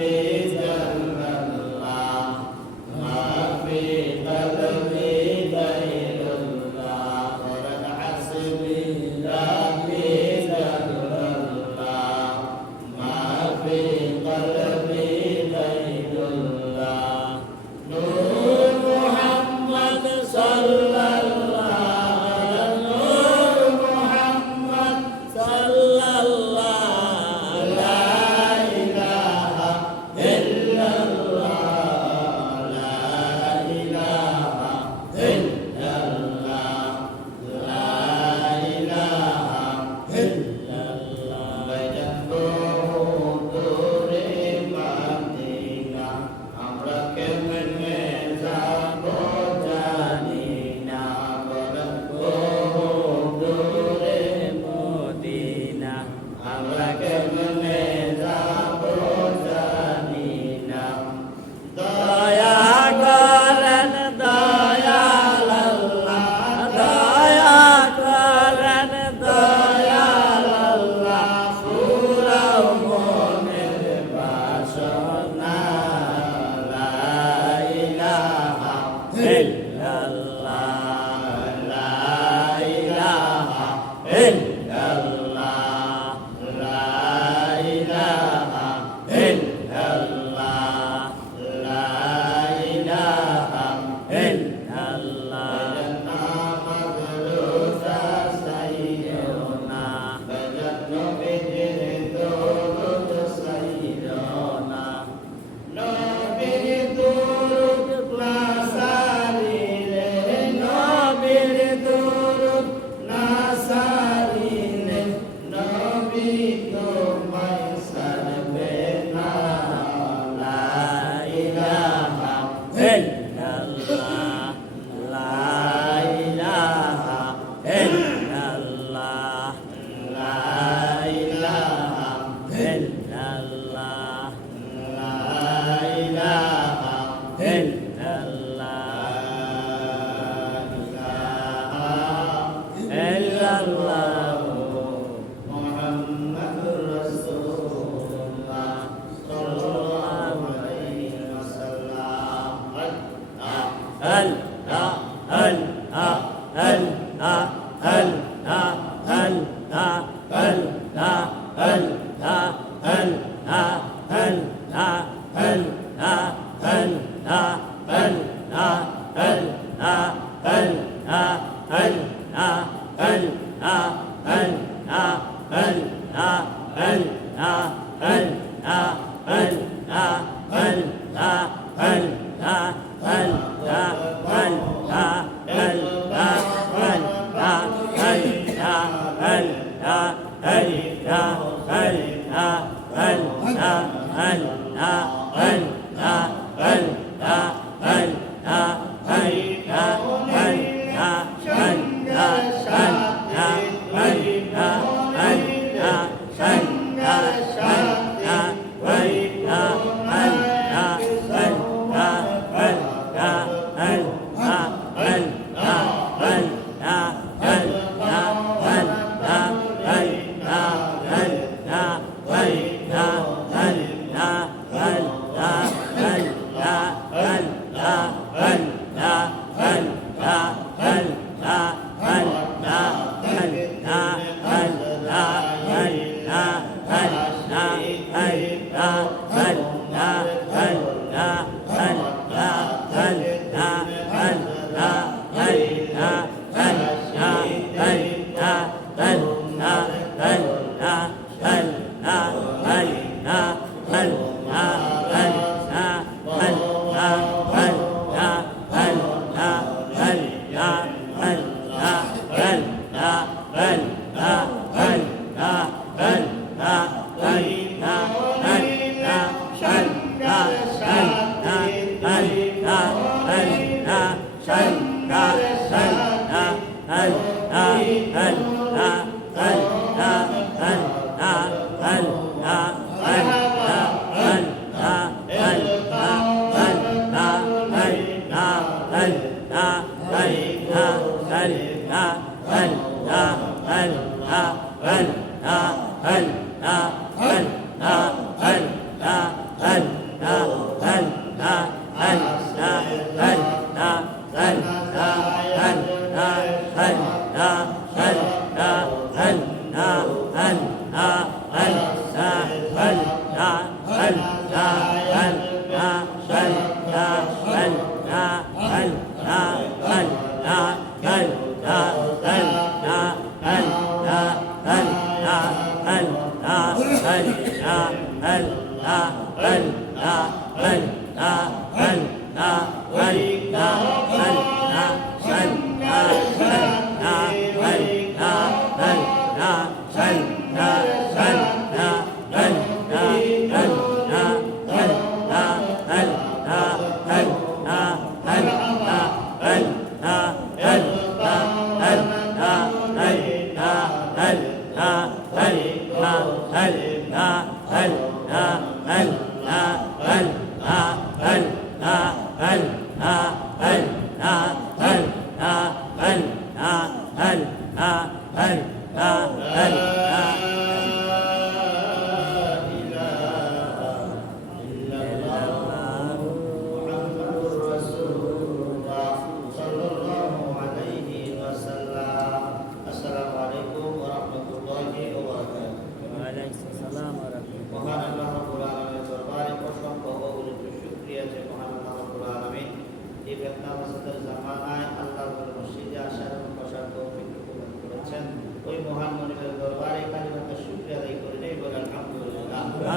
أل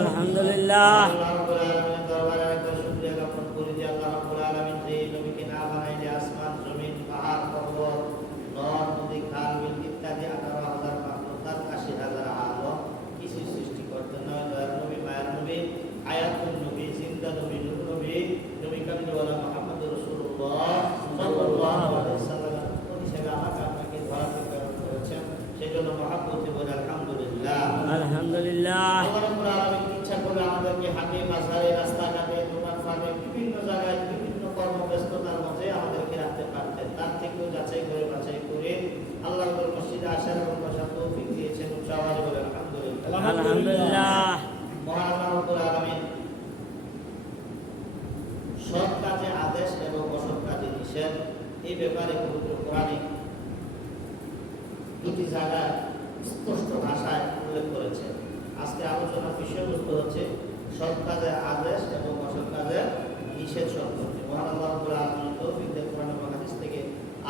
আলহামদুলিল্লাহ। আলহামদুলিল্লাহ। ইচ্ছা করে আমাদেরকে হাটে বাজারে রাস্তাঘাটে দোকান ফাটে বিভিন্ন জায়গায় বিভিন্ন কর্মব্যস্ততার মধ্যে আমাদেরকে রাখতে পারতেন। তার থেকেও যাচাই করে বাছাই করে আল্লাহর মসজিদে আসার এবং বসার তৌফিক দিয়েছেন। সবাই বলে আলহামদুলিল্লাহ। আলহামদুলিল্লাহ। মহান আল্লাহ রাব্বুল আলামিন সৎ কাজে আদেশ এবং অসৎ কাজে নিষেধ এই ব্যাপারে পবিত্র কোরআনে দুটি জায়গায় স্পষ্ট ভাষায় উল্লেখ করেছেন। আজকে আলোচনার বিষয়বস্তু হচ্ছে সৎ কাজের আদেশ এবং অসৎ কাজের নিষেধ সম্পর্কে। মহান আল্লাহ রাব্বুল আলামিন তৌফিক দিয়ে কোরআন এবং হাদিস থেকে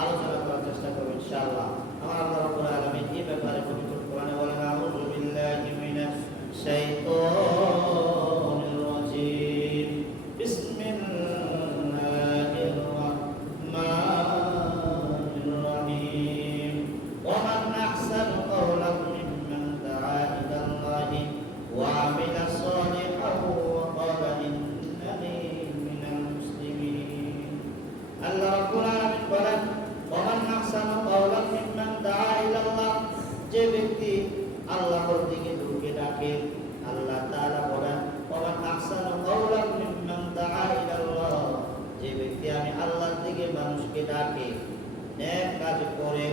আলোচনা করার চেষ্টা করব ইনশাআল্লাহ। আমার আল্লাহ রাব্বুল আলামিন এই ব্যাপারে পবিত্র কোরআনে বলেন, আউযু বিল্লাহি মিনাশ শাইতানির রাজীম, বিসমিল্লাহির রাহমানির রাহিম, ওয়া মান আহসানু কাওলান মিম্মান দাআ ইলাল্লাহি ওয়া আমিলা সালিহান ওয়া ক্বালা ইন্নানি মিনাল মুসলিমিন। আল্লাহ রাব্বুল আলামিন বলেন, ওয়া মান আহসানু কাওলান মিম্মান দাআ ইলাল্লাহ, যে ব্যক্তি আল্লাহর দিকে লোককে ডাকে। আল্লাহ তাআলা বলেন, ওয়া মান আহসানু কাওলান মিম্মান দাআ ইলাল্লাহ, যে ব্যক্তি আমি আল্লাহর দিকে মানুষকে ডাকে, নেক কাজ করে,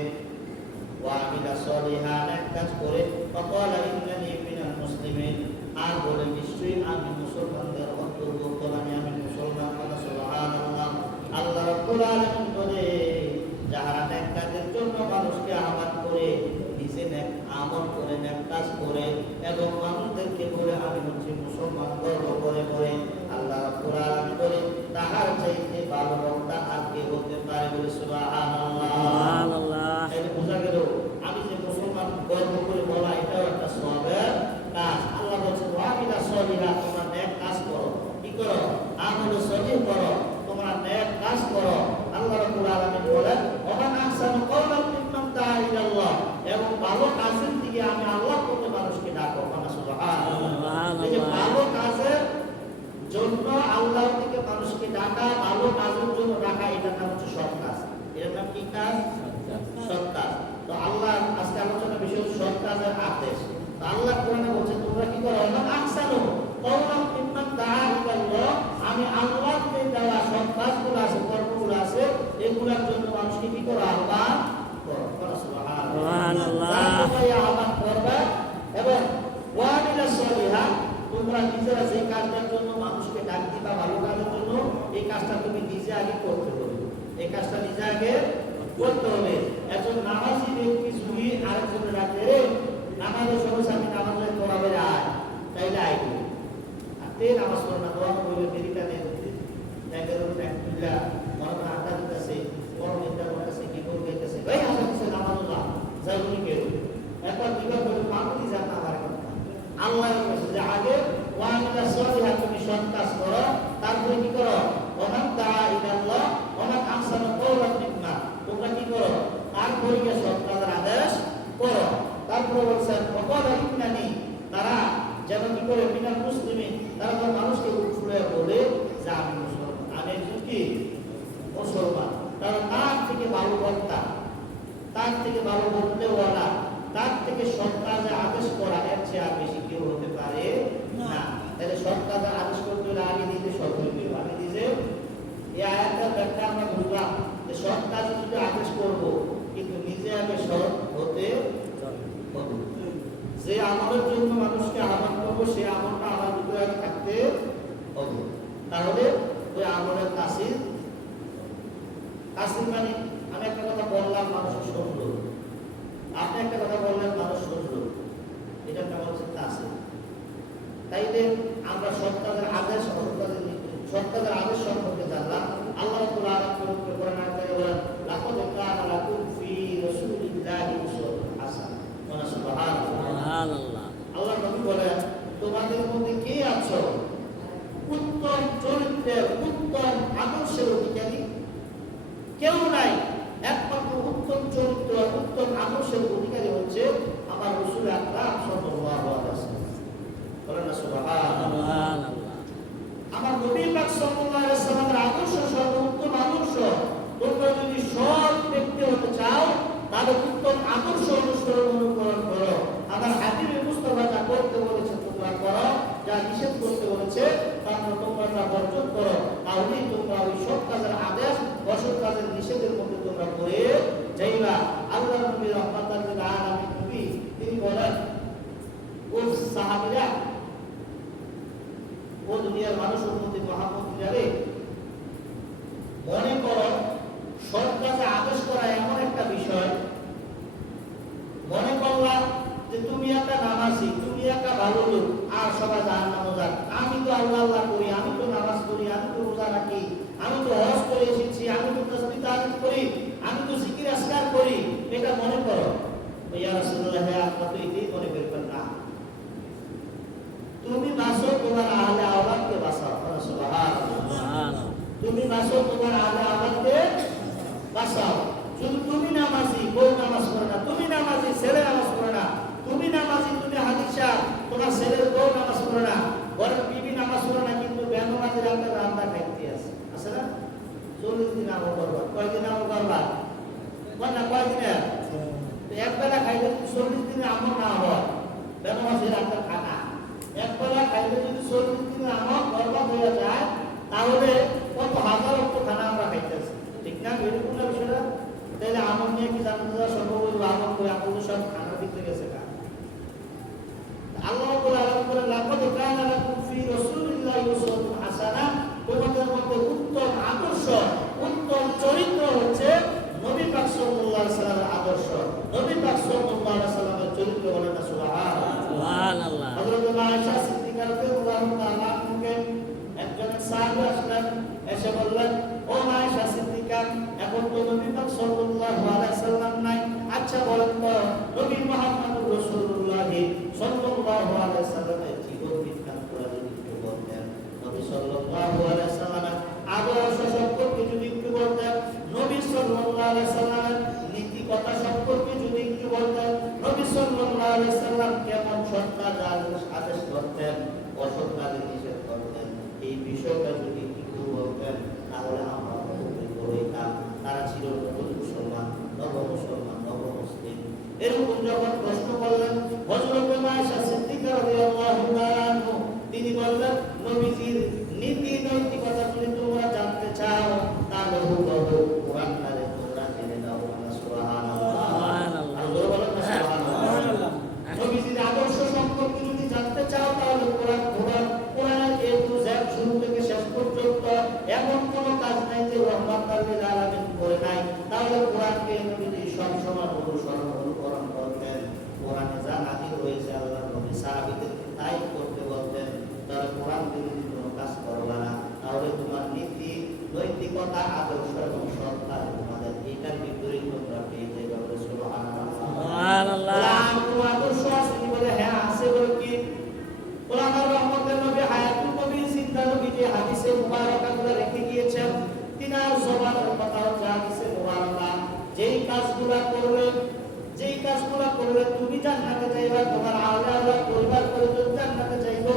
ওয়া আমিলা সালিহান, নেক কাজ করে, ওয়া ক্বালা ইন্নানি মিনাল মুসলিমিন, আর বলে নিশ্চয়ই আমি মুসলমানদের অন্তর্ভুক্ত, মানে আমি মুসলমান। সুবহানাল্লাহ। আল্লাহ রাব্বুল আলামিন বলে, যারা নেক কাজের জন্য মানুষকে আহ্বান করে, নিজে নেক আমল করে, নেক কাজ করে এবং মানুষদেরকে বলে আমি হচ্ছি মুসলমান, গর্ব করে করে, আল্লাহ রাব্বুল আলামিন বলে তাহার চাইতে ভালো বক্তা আর কে হতে পারে? বলে সুবহানাল্লাহ। সুবহানাল্লাহ। এটা বোঝা গেল আমি যে মুসলমান গর্ব করে বলা এটাও একটা সওয়াবের কাজ। আল্লাহ বলছে, ওয়া আমিলা সালিহান, তোমরা নেক কাজ করো। কি করো? আমল সলিহ করো, তোমরা নেক কাজ করো। আল্লাহ রাব্বুল আলামিন বলেন, ওয়া মান আহসানু কাওলান মিম্মান দাআ ইলাল্লাহ, এবং ভালো কাজের দিকে আমি আল্লাহর পথে মানুষকে ডাকো। সুবহানাল্লাহ। এই যে ভালো কাজের জন্য আল্লাহর দিকে মানুষকে ডাকা, ভালো কাজের জন্য ডাকা, এটার নাম হচ্ছে সৎ কাজ। এর নাম কি কাজ? সৎ কাজ। তো আল্লাহ আজকে আলোচনার বিষয় সৎ কাজের আদেশ। তো আল্লাহ কোরআনে বলছে, তোমরা কি করো? আহসানু কাওলান মিম্মান দাআ ইলাল্লাহ, আমি আল্লাহকে দেওয়া সৎ কাজগুলো আছে, কর্মগুলো আছে, এগুলোর জন্য মানুষকে কি করো? আহ্বান করো। সুবহানাল্লাহ। আহ্বান করবে এবং ওয়া আমিলা সালিহান, তোমরা নিজেরা যে কাজটার জন্য মানুষ করতে হবে। একজন নামাজি ব্যক্তি যদি আরেকজনের ডাকে, নামাজের সময় আমি নামাজে পড়াবে আয়, তাইলে আইবো। আর তে নামাজ পড়ে না, দোয়া করবে, দেরিটা নেই, ব্যাগের উপর ব্যাগ তুললা, মনে করে আড্ডা দিতেছে, বড় চিন্তা করতেছে, কি করে গেতেছে, ভাই আসা দিচ্ছে নামাজুল্লাহ, যাই উনি কেউ। একবার দুইবার করে মামুনি যান না আমার কথা। আল্লাহ বলেছে যে আগে ওয়ামিলা সলিহা, তুমি সৎ কাজ করো, তারপরে কি করো? ওমান দাআ ইলাল্লাহ ওমান আহসানা কওলান মিম্মা, তোমরা কি করো? তারপরে গিয়ে সৎ কাজের আদেশ করো। তারপরে বলছেন ওয়াকালা ইন্নানি, তারা যেন কি করে? মিনাল মুসলিমিন, তারা তো মানুষকে উঠে বলে যে আমি মুসলমান, আমি একজন কি মুসলমান। তারা তার থেকে ভালো বক্তা, তার থেকে ভালো বলতেওয়ালা, তার থেকে সৎ কাজে আদেশ করা, এর চেয়ে আর বেশি কেউ হতে পারে না। তাহলে সৎ কাজে আদেশ করতে হলে আগে নিজে সৎ হইতে হবে। আমি নিজে এই আয়াতটার ব্যাখ্যা আমরা বুঝলাম যে সৎ কাজে যদি আদেশ করব, কিন্তু নিজে আগে সৎ হতে হবে। যে আমলের জন্য মানুষকে আহ্বান করবো, সেই আমলটা আমার ভিতরে আগে থাকতে হবে। তাহলে ওই আমলের তাসির মানে আমি একটা কথা বললাম, মানুষ শুনলো, আপনি একটা কথা বললেন, মানুষ শুনলো, এটা কেমন হচ্ছে তাসির। তাইলে আমরা সৎ কাজের আদেশ, সৎ কাজের আদেশ সম্পর্কে জানলাম। আল্লাহ রাব্বুল আলামিন কোরআন আয়াতে বলেন, লাকাদ কানা লাকুম ফি রাসূলিল্লাহি উসওয়াতুন হাসানাহ। সুবহানাল্লাহ। আল্লাহ নবী বলেন, তোমাদের মধ্যে কে আছো উত্তম চরিত্রের, উত্তম আদর্শের অধিকারী? কেউ নাই। একমাত্র উত্তম চরিত্র, উত্তম আদর্শের অধিকারী হচ্ছে আমার রাসূল আকরাম সাল্লাল্লাহু আলাইহি ওয়াসাল্লাম। বলেন না সুবহানাল্লাহ। আমার নবী পাক সাল্লাল্লাহু আলাইহি ওয়াসাল্লামের আদর্শ সর্বোত্তম আদর্শ। তোমরা যদি সৎ ব্যক্তি হতে চাও, তাহলে উত্তম আদর্শ অনুসরণ করো। আমার হাবিবে মুস্তাফা যা করতে বলেছে তোমরা করো, যা নিষেধ করতে বলেছে তারপর তোমরা তা বর্জন করো। তাহলেই তোমরা ওই সৎ কাজের আদেশ, অসৎ কাজের নিষেধের মধ্যে তোমরা পড়ে যাইবা। আল্লাহ নবী রাহমাতাল লিল আলামিন নবী তিনি বলেন, ও সাহাবীরা, ও দুনিয়ার মানুষ, উম্মতে মুহাম্মদীরা রে, মনে করো সৎ কাজে আদেশ করা এমন একটা বিষয়, মনে করলাম যে তুমি একটা নামাজি, তুমি একটা ভালো লোক, আর সবাই জাহান্নামে যাক। আমি তো আল্লাহ আল্লাহ করি, আমি তো নামাজ পড়ি, আমি তো রোজা রাখি, আমি তো হজ করে এসেছি, আমি তো তাসবিহ তাহলিল করি, আমি তো জিকির আজকার করি, এটা মনে করো। ইয়া রাসূলুল্লাহ, আপনারা তো এটাই মনে করবেন না। তুমি বাঁচো, তোমার আহলে আওলাদকে বাঁচাও। সুবহানাল্লাহ। তুমি বাঁচো, তোমার আহলে আওলাদকে বাঁচাও। শুধু তুমি নামাজি, বউ নামাজ পড়ে না, তুমি নামাজি, ছেলে নামাজ পড়ে না, তুমি নামাজি, তুমি হাদিসা, তোমার ছেলের বউ নামাজ পড়ে না, ঘরের বিবি নামাজ পড়ে না, কিন্তু বেনমাজি রান্না রান্না খাইতে আছে না? 40 দিন আমল করবা, কয়দিন আমল করবা? না কয়দিনের? একবেলা খাইলে যদি 40 দিনে আমল না হয়, বেনমাজি রান্না খানা একবেলা খাইলে যদি 40 দিনে আমল বরবাদ হয়ে যায়, তাহলে কত হাজার অক্ট খানা আমরা খাইতেছি, ঠিক না? এরকম না বিষয়টা? তাহলে আমল নিয়ে কি জানতে যাওয়া সম্ভব হইল? আমল করে আমল সব খানার ভিতরে গেছে না। আল্লাহ রাব্বুল আলামিন বলেন, লাকাদ কানা লাকুম ফি রাসূলিল্লাহি উসওয়াতুন হাসানাহ, তোমাদের মধ্যে উত্তম আদর্শ, উত্তম চরিত্র হচ্ছে নবী পাক সাল্লাল্লাহু আলাইহি ওয়াসাল্লামের আদর্শ। নবী পাক সাল্লাল্লাহু আলাইহি ওয়াসাল্লামের চরিত্র বলেন না সুবহানাল্লাহ। সুবহানাল্লাহ। হযরত আয়েশা সিদ্দিকা রাদিয়াল্লাহু তাআলা আনহাকে একজন সাহাবী আসলেন, এসে বললেন, ও আয়েশা সিদ্দিকা, এখন তো নবী পাক সাল্লাল্লাহু আলাইহি ওয়াসাল্লাম নাই, আচ্ছা বলেন তো নবী মুহাম্মদুর রাসূলুল্লাহ সাল্লাল্লাহু আলাইহি ওয়াসাল্লামের জীবন বৃত্তান্ত যদি একটু বলতেন, নবী সাল্লাল্লাহু আলাইহি ওয়াসাল্লামের আদর্শ সম্পর্কে যদি একটু বলতেন, নবী সাল্লাল্লাহু আলাইহি ওয়াসাল্লামের নীতি কথা সম্পর্কে যদি একটু বলতেন, নবী সাল্লাল্লাহু আলাইহি ওয়াসাল্লাম কেমন সৎ কাজ আদেশ করতেন, অসৎ কাজে নিষেধ করতেন, এই বিষয়টা যদি একটু বলতেন, তাহলে আমরা উপকৃত হইতাম। তারা ছিল নতুন মুসলমান, নবমুসলমান, নবমুসলিম। এরকম যখন প্রশ্ন করলেন হযরত আয়েশা সিদ্দিকা রাদিয়াল্লাহু তাআলা, তিনি বললেন, নবীজির নীতি নৈতিক অনুসরণ অনুকরণ করতেন, কোরআনে যা নাযিল হয়েছে আল্লাহর নবী সাহাবীদেরকে তাই করতে বলতেন। তারা কোরআন বিরোধী কোনো কাজ করবে না, তাহলে তোমার নীতি নৈতিকতা আদর্শ এবং সত্তা তোমাদের এটার বিপরীত তোমরা পেয়ে যাবে। সুবহানাল্লাহ। আদর্শ আছে বলে হ্যাঁ আছে বলে কি ওলামার রহমতের নবী হায়াতুল নবী জিন্দা নবী যে হাদিসে মুবারাকাগুলো রেখে গিয়েছেন, তিনার জবানের কথা হচ্ছে হাদিসে মুবারাকা, যেই কাজগুলো করলে তুমি জান্নাতে যাইবা, তোমার আওলাদ আল্লাহ পরিবার পরিজন জান্নাতে যাইবো,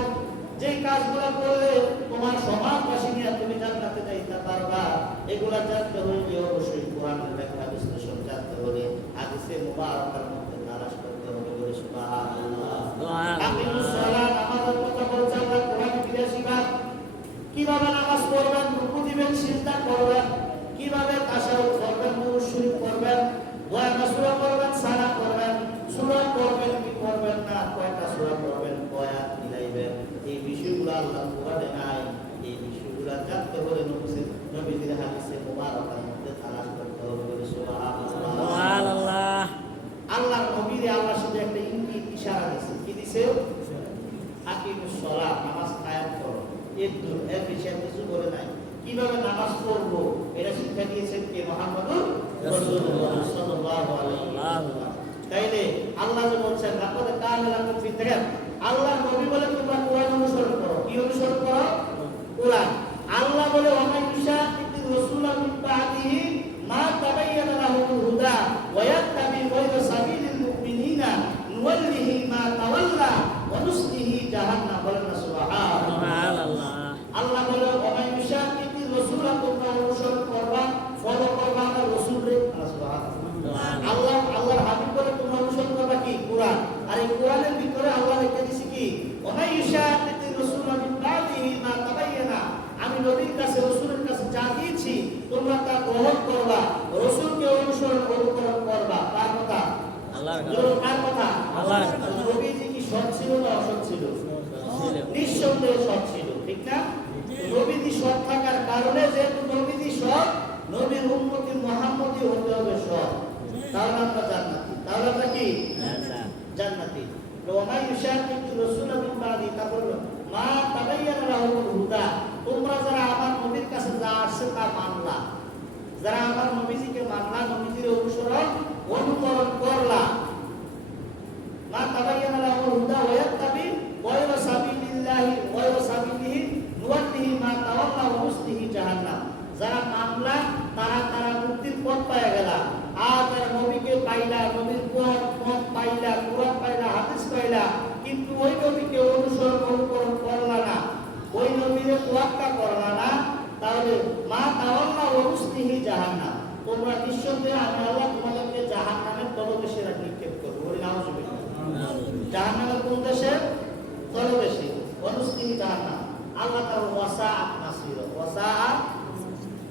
যেই কাজগুলো করলে তোমার সমাজবাসী নিয়ে তুমি জান্নাতে যাইতে পারবা, এগুলা জানতে হলে অবশ্যই কোরআনের ব্যাখ্যা বিশ্লেষণ জানতে হলে হাদিসে মুবারাকার মধ্যে তালাশ করতে হবে। বলে সুবহানাল্লাহ। আকিমুস সালাত, নামাজের কথা বলছে আমরা কোরআনে 82 বার। কিভাবে নামাজ পড়বেন, রুকু দিবেন, সিজদা করবেন, কিভাবে তাশাহুদ করবেন, দুরূদ শরীফ করবেন, দোয়া মাসুরা করবেন, সালাত করবেন, সূরা পড়বেন কি করবেন না, কয়টা সূরা পড়বেন, কয়টা মিলাইবেন, এই বিষয়গুলো আল্লাহ কোরআনে নাই। এই বিষয়গুলো জানতে হলে নবীজির হাদিসে মুবারাকার মধ্যে তালাশ করতে হবে। বলে সুবহানাল্লাহ। আল্লাহর নবীরে আল্লাহ শুধু একটা ইঙ্গিত ইশারা দিয়েছে, কি দিয়েছে? আকিমুস সালাত, নামাজ কায়েম করো, এর বিষয়ে কিছু বলে নাই। কিভাবে নামাজ পড়বো এটা শিক্ষা দিয়েছেন কে? মুহাম্মদুর রাসূলুল্লাহ সাল্লাল্লাহু আলাইহি ওয়াসাল্লাম। তাইলে আল্লাহ যে বলছেন লাকাদ কানা লাকুম ফি দেখেন, আল্লাহর নবী বলে তোমরা কোরআন অনুসরণ করো। কি অনুসরণ করো? কোরআন। আল্লাহ বলে ওয়া মান ইউশাকিকির রাসূলা মিন বা'দিহি মা তাবায়্যানা লাহুল হুদা ওয়া ইয়াত্তাবি গায়রা সাবিলিল মুমিনিনা নুওয়াল্লিহি মা তাওয়াল্লা ওয়া নুসলিহি জাহান্নাম। বলেন না সুবহানাল্লাহ। আল্লাহ বলে ওয়া মান ইউশাকিকির রাসূলা, তোমরা অনুসরণ করবা, ফলো করবা আমার রাসূলকে। সুবহানাল্লাহ। আল্লাহর হাবিব বলে তোমরা অনুসরণ করবা কি? কোরআন। আর এই কোরআনের ভিতরে আল্লাহ লিখে দিয়েছে কি? ওয়া মান ইউশাকিকির রাসূলা মিন বা'দিহি মা তাবায়্যানা, আমি নবীর কাছে রাসূলের কাছে যা দিয়েছি তোমরা তা গ্রহণ করবা, রাসূলকে অনুসরণ করবা। কার কথা? আল্লাহর কথা। কার কথা? আল্লাহর কথা। নবীজি কি সৎ ছিল না অসৎ ছিল? নিঃসন্দেহে সৎ ছিল, ঠিক না? নবীজি সৎ থাকার কারণে, যেহেতু নবীজি সৎ, নবীর উম্মতি মুহাম্মদি হতে হবে সৎ, তাহলে আমরা জান্নাতি। তাহলে আমরা কি? জান্নাতি। ওয়া মান ইউশাকিকির রাসূলা মিন বা'দি, তারপর মা তাবায়্যানা লাহুল হুদা, তোমরা যারা আমার নবীর কাছে যা আসছে তা মানলা, যারা আমার নবীজিকে মানলা, নবীজির অনুকরণ করলা, মা তাবায়্যানা লাহুল হুদা ওয়া ইয়াত্তাবি গায়রা সাবিলিহি নুওয়াল্লিহি মা তাওয়াল্লা ওয়া নুসলিহি জাহান্নাম, যারা মানলা তারা মুক্তির পথ পায়া গেলা। আর যারা নবীকে পাইলা, নবীর পথ পাইলা, কোরআন পাইলা, হাদিস পাইলা, কিন্তু ওই নবীকে অনুকরণ করলা না, ওই নবীরে তোয়াক্কা করলা না, তাহলে মা তাওয়াল্লা ওয়া নুসলিহি জাহান্নাম, তোমরা নিঃসন্দেহে আমি আল্লাহ তোমাদেরকে জাহান্নামের তলদেশে নিক্ষেপ করব। বলি নাউযুবিল্লাহ। জাহান্নামের কোন দেশে? তলদেশে। ওয়া নুসলিহি জাহান্নাম। আল্লাহ তাআলা ওয়াসাআত মাসিরা, ওয়াসাআত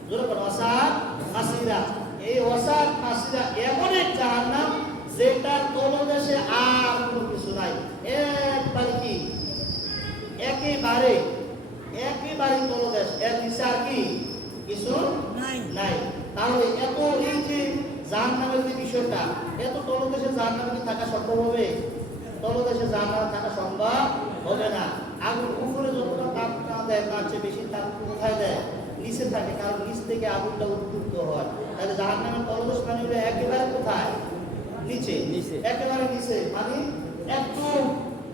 জোরে বলো, ওয়াসাআত মাসিরা। এই ওয়াসাআত মাসিরা এমন এক জাহান্নাম যেটার তলদেশে আর কোনো কিছু নাই। একবারে কি? একেবারে তলদেশ, এর নিচে আর কি কিছু নাই। তাহলে এত এই যে জাহান্নামের যে বিষয়টা, এত তলদেশে জাহান্নামে থাকা সম্ভব হবে? তলদেশে জাহান্নামে থাকা সম্ভব হবে না। আগুন উপরে যতটা তাপ না দেয় তার চেয়ে বেশি তাপ কোথায় দেয়? নিচে থাকে, কারণ নিচ থেকে আগুনটা উৎপন্ন হয়। তাহলে জাহান্নামের তলদেশ মানে হলো একেবারে কোথায়? নিচে। একেবারে নিচে মানে একদম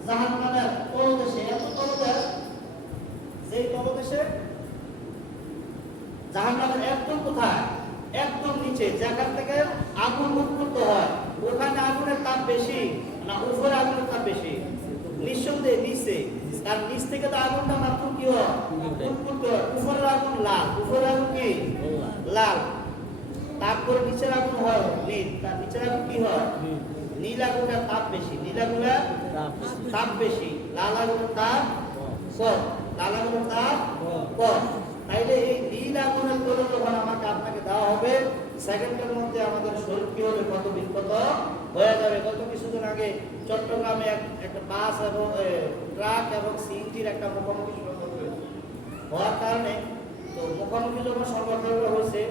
জাহান্নামের তলদেশে। এত তলদেশ, যেই তলদেশে জাহান্নামের একদম কোথায়? একদম নিচে, যেখান থেকে আগুন উৎপন্ন হয়। ওখানে আগুনের তাপ বেশি না উপরে আগুনের তাপ বেশি? নিঃসন্দেহে নিচে, কারণ নিচ থেকে তো আগুনটা মাত্র কি হয়? উৎপন্ন হয়। উপরের আগুন লাল, উপরের আগুন কি? লাল। তারপরে নিচের আগুন হয় নীল, তার নিচের আগুন কি হয়? নীল আগুনের তাপ বেশি, নীল আগুনের তাপ বেশি, লাল আগুনের তাপ কম, লাল আগুনের তাপ কম। তাইলে এই নীল আগুনের তলে যখন আমাকে আপনাকে দেওয়া হবে, সেকেন্ডের মধ্যে আমাদের শরীর কি হবে? কত বিক্ষত হয়ে যাবে। গত কিছুদিন আগে চট্টগ্রামে একটা বাস এবং ট্রাক এবং সিএনজির একটা মুখোমুখি সংঘর্ষ হওয়ার কারণে, তো মুখোমুখি যখন সংঘর্ষ হয়েছে,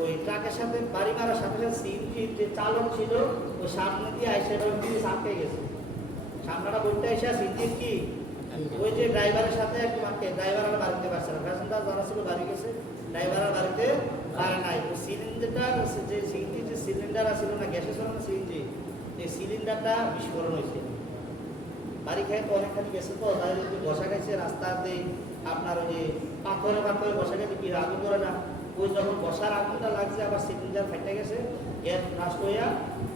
ওই ট্রাকের সাথে বাড়ি মারার সাথে সাথে সিএনজির যে চালক ছিল ওই সামনে দিয়ে আইসে দিয়ে আটকে গেছে। সামনাটা বলতে এসে সিএনজির কি ওই যে ড্রাইভারের সাথে একটু আটকে, ড্রাইভার আর বাড়িতে পারছে না, প্যাসেঞ্জার যারা ছিল বাড়ি গেছে, ড্রাইভার আর বাড়িতে পারে নাই। ওই সিলিন্ডারটা যে সিএনজি যে সিলিন্ডার ছিল না, গ্যাসের ছিল না সিএনজি, এই সিলিন্ডারটা বিস্ফোরণ হয়েছে। বাড়ি খেয়ে তো অনেকখানি গেছে, তো তাই বসা গেছে রাস্তাতে আপনার ওই যে পাথরে পাথরে বসা গেছে, কি আগুন করে না, ওই যখন বসার আগুনটা লাগছে আবার সিলিন্ডার ফাইটে গেছে, গ্যাস নষ্ট হইয়া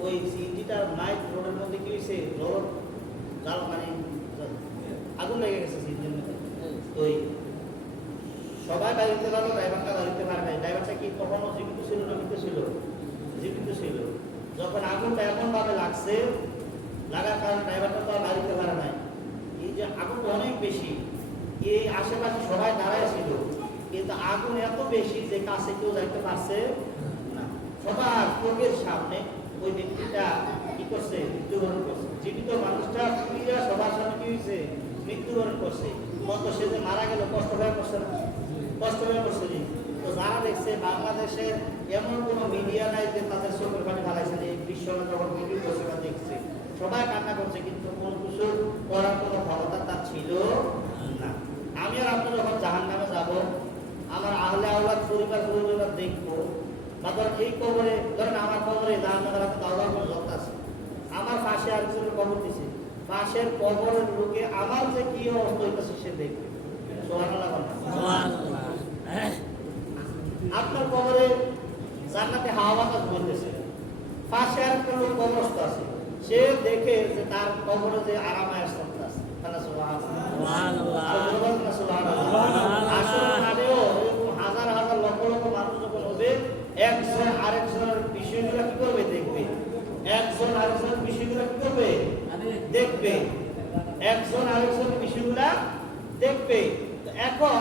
ওই সিএনজিটার নাইট রোডের মধ্যে কি হয়েছে, রোড জাল মানে আগুন লেগে গেছে সিএনজির মধ্যে। তো সবাই বাড়িতে গেল, ড্রাইভারটা বাড়িতে পারে নাই। ড্রাইভারটা কি তখনও জীবিত ছিল না, মৃত ছিল? জীবিত ছিল। যখন আগুনটা এমনভাবে লাগছে, লাগার কারণে ড্রাইভারটা তো আর বাড়িতে পারে নাই। এই যে আগুনটা অনেক বেশি, এই আশেপাশে সবাই দাঁড়ায় ছিল, কিন্তু আগুন এত বেশি যে কাছে কেউ যাইতে পারছে না। সবার চোখের সামনে ওই ব্যক্তিটা কি করছে, মৃত্যুবরণ করছে। জীবিত মানুষটা পুরিয়া সবার সামনে কি হয়েছে, মৃত্যুবরণ করছে। কত সে যে মারা গেল, কষ্ট হয়ে করছে না? কষ্ট হয়ে করছে। তো যারা দেখছে বাংলাদেশে এমন কোনো মিডিয়া নাই যে তাদের চোখের পানি ঢালাইছে, এই বিশ্বনাথ যখন ভিডিও করছে বা দেখছে, সবাই কান্না করছে, কিন্তু কোনো কিছু করার কোনো ক্ষমতা তার ছিল না। আমি আর আপনি যখন জাহান্নামে যাব, আমার আহলে আওলাদ পরিবার পরিবার দেখবো, বা ধরেন এই কবরে, ধরেন আমার কবরে জাহান্নামের হাতে দাওয়ার কোনো যত আছে, আমার পাশে আরেকজনের কবর দিছে, পাশের কবরের লোকে আমার যে কি অবস্থা হইতেছে সে দেখবে। সুবহানাল্লাহ বলেন। সুবহানাল্লাহ। আপনার কবরে জান্নাতে হাওয়া বাতাস বলতেছে, পাশে আরেকটা লোক কবরস্থ আছে, সে দেখে যে তার কবরে যে আরামায় আসতে আছে। তাহলে সুবহানাল্লাহ। সুবহানাল্লাহ। সুবহানাল্লাহ। আসল নামেও হাজার হাজার লক্ষ লক্ষ মানুষ যখন হবে, একজন আরেকজনের বিষয়গুলো কি করবে, দেখবে। একজন আরেকজনের বিষয়গুলো কি করবে, দেখবে। একজন আরেকজনের বিষয়গুলো দেখবে। এখন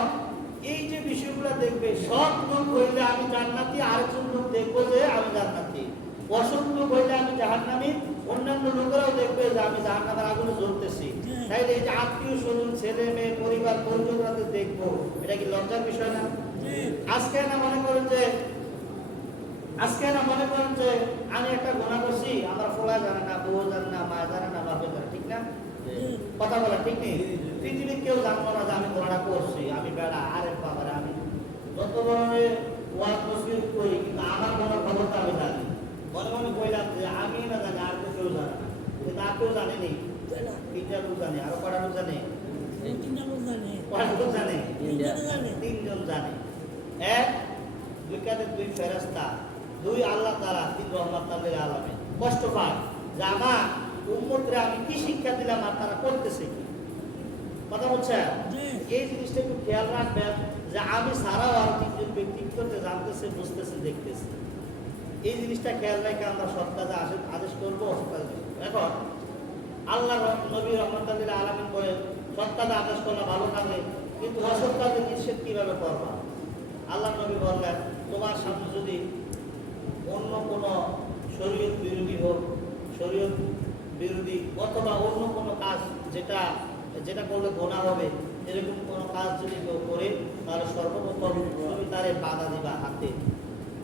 এই যে বিষয়গুলো দেখবে, সব লোক হইলে আমি জান্নাতি, আরেকজন লোক দেখবো যে আমি জান্নাতি। অসৎ লোক হইলে আমি জাহান্নামী, অন্যান্য লোকেরাও দেখবে যে আমি জাহান্নামের আগুনে জ্বলতেছি। তাইলে এই যে আত্মীয় স্বজন, ছেলে মেয়ে, পরিবার পরিজনরা দেখবো, এটা কি লজ্জার বিষয় না? আজকে না মনে করেন যে আমি একটা গুনাহ করছি, আমার ফোলা জানে না, বউ জানে না, মা জানে না, বাবা জানে, ঠিক না? কথা বলা ঠিক নেই। পৃথিবীর কেউ জানবো না যে আমি গুনাহটা করছি, আমি বেড়া, আরে বাবা আমি যত ধরনের ওয়াজ তসবিহ করি, কিন্তু আমার কোনো খবরটা আমি জানি। মনে মনে কইলাম যে আমি না জানি, আর কেউ জানে না, কিন্তু আর কেউ জানেনি। তিনটা লোক জানে, আরো কটা লোক জানে? কটা লোক জানে? তিনজন জানে। এক, দুই কাঁধে দুই ফেরেশতা, দুই আল্লাহ তাআলা, তিন রহমাতুল লিল আলামিন। কষ্ট পায় যে আমার উম্মতরে আমি কি শিক্ষা দিলাম আর তারা করতেছে কি। কথা বলছে? এই জিনিসটা একটু খেয়াল রাখবেন যে আমি ছাড়াও আর তিনজন ব্যক্তি করতে জানতেছে, বুঝতেছে, দেখতেছে। এই জিনিসটা খেয়াল রেখে আমরা সৎ কাজে আদেশ করবো, অসৎ কাজে। এখন আল্লাহ নবী রহমাতুল লিল আলামিন বলেন, সৎ কাজে আদেশ করলে ভালো কাজে, কিন্তু অসৎ কাজে নিষেধ কিভাবে করবা? আল্লাহ নবী বললেন, তোমার সামনে যদি অন্য কোনো শরীয়ত বিরোধী হোক, শরীয়ত বিরোধী অথবা অন্য কোনো কাজ যেটা করলে গোনা হবে, এরকম কোনো কাজ যদি কেউ করে, তাহলে সর্বপ্রথম তুমি তারে বাধা দিবা, হাতে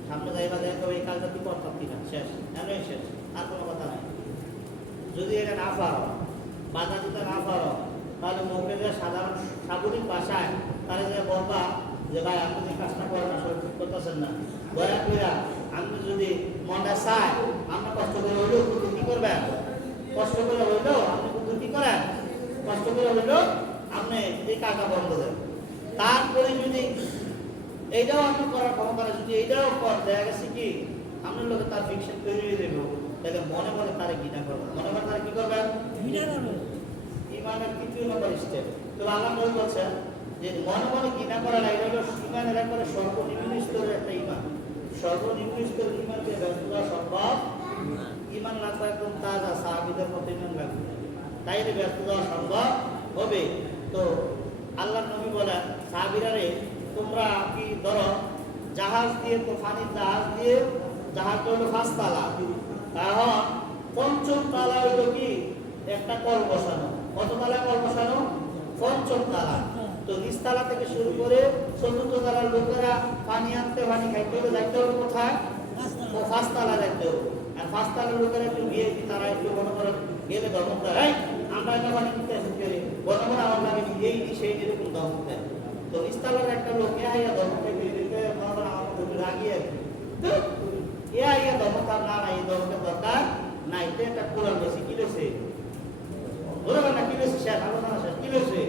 সামনে যাইবা, দেখো এই কাজটা তুই করতাম কিনা, শেষ, এমনই শেষ, আর কোনো কথা নাই। যদি এটা না পারো, বাধা দিতে না পারো, তাহলে মুখে যে সাধারণ স্বাভাবিক ভাষায় তাহলে যে বলবা যে ভাই আপনি যে কাজটা করেন আসলে ঠিক করতেছেন না, দয়া করে আপনি যদি মনটা চায়, আমরা কষ্ট করে হইলেও কিন্তু কি করবেন, কষ্ট করে হইলেও আপনি কিন্তু কি করেন, কষ্ট করে হইলেও আপনি এই কাজটা বন্ধ দেন। তারপরে যদি এইটাও আপনি করার ক্ষমতা, যদি এইটাও দেখা গেছে কি আপনার লোকে তার ফিকশন তৈরি হয়ে দেবো, তাহলে মনে মনে তারে ঘৃণা করবেন, মনে মনে তারা কি করবেন, ইমানের তৃতীয় নম্বর স্টেপ। তো আল্লাহ নবী বলছেন যে মনে মনে ঘৃণা করা না, এটা হলো ইমানের একবারে সর্বনিম্ন স্তরের একটা ইমান। সর্বনিম্ন স্তরের ইমানকে ব্যস্ত করা সম্ভব, ইমান লাগবে একদম তাজা, সাহাবীদের মতো ইমান লাগবে, তাইলে ব্যস্ত দেওয়া সম্ভব হবে। তো আল্লাহ নবী বলেন সাহাবীরা রে, তোমরা কি ধরো জাহাজ দিয়ে, তো পানির জাহাজ দিয়ে, জাহাজ হলো 5 তালা, এখন 5ম তালা হইল কি একটা কল বসানো। কত তালা কল বসানো? 5ম তালা। তো নিস্তালা থেকে শুরু করে চতুর্থ তলার লোকেরা পানি আনতে পানি খাইতে হলে যাইতে হবে কোথায়? ও ফাঁসতলা যাইতে হবে। আর ফাঁসতলার লোকেরা একটু বিএপি, তারা একটু মনে করেন গেলে ধমক দেয়, আমরা একটা পানি নিতে আসি করে মনে করে আমার লাগে এই সেই এরকম ধমক দেয়। তো নিস্তালার একটা লোক হাইয়া ধমক দেয়, মনে করেন আমার মধ্যে রাগিয়ে তো ইয়া ধমক আর না এই ধমকের দরকার নাই। তো একটা কোরআন বেশি কি রয়েছে ধরে না কি রয়েছে শেষ আলোচনা শেষ কি রয়েছে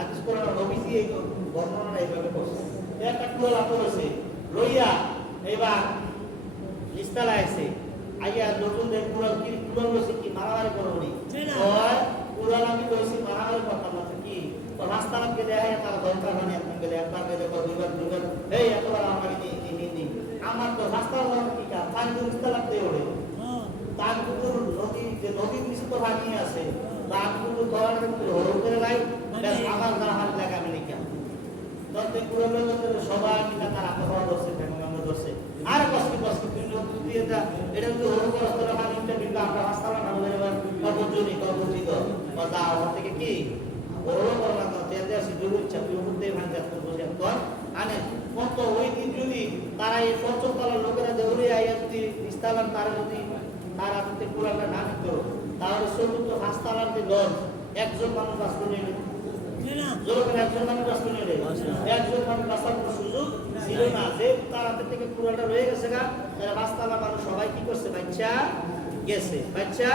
আজ কোরআন নবীজি এই বর্ণনা এইভাবে করছে। একটা কোরআন আপন হয়েছে লইয়া এবার নিস্তালা আছে আইয়া নতুনদের কোরআন কি কোরআন রয়েছে কি মারামারি করবনি ওই কোরআন আমি কইছি মারামারি করতাম না কি ও রাস্তাকে দেয়া হয় তার দরকার মানে আপনি গেলে একবার গেলে দুইবার এই এতবার আমাকে নিয়ে আমার তো রাস্তার কি কাজ পাঁচ নিস্তালা দিয়ে ওড়ে তার ভিতর নদী যে নদীর নিচে তো পানি আছে তার ভিতর ধরার ক্ষেত্রে হরু করে লাই আমার দ্বারা হাত লাগাবে নাকি তবে পুরো সবাই মিলে তার আত্মহত্যা করছে ফ্যামিলি ধরছে আর কষ্ট তুমি নদী এটা যদি হরু করে তোরা পানিটা কিন্তু আমরা রাস্তাটা না হলে কর্মজনী কর্মজিত কথা আমার থেকে কি হরু করা না তেতে আসি দুই ইচ্ছা তুই উঠতে ভাঙতে বসে কর আনে কত ওই দিন যদি তারা এই পঞ্চতলার লোকেরা দৌড়ে আইয়া যদি নিস্তালার তারা যদি তার আপনি কোরআনটা না করো তাহলে চতুর্থ হাসতালার যে লঞ্চ একজন মানুষ বাঁচতে নেবে যখন একজন মানুষ বাঁচতে নেবে একজন মানুষ বাঁচার কোনো সুযোগ ছিল না। যে তার হাতের থেকে কোরআনটা রয়ে গেছে গা তারা হাসতালা মানুষ সবাই কি করছে বাচ্চা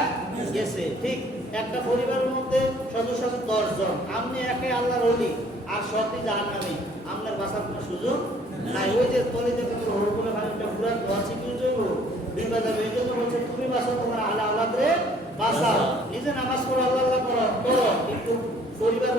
গেছে ঠিক একটা পরিবারের মধ্যে সদস্য আছে 10 জন আপনি একে আল্লাহর ওলি আর সবই জাহান্নামী আপনার বাঁচার কোনো সুযোগ নাই। ওই যে তলে যে তুমি হরু করে ভাঙটা পুরো দোয়াছি কি জন্য বিপদ হবে এই জন্য বলছে তুমি বাঁচাও তোমার আল্লাহ আল্লাহ রে বাঁচাও নিজে নামাজ পড়ো আল্লাহ করো কিন্তু পরিবার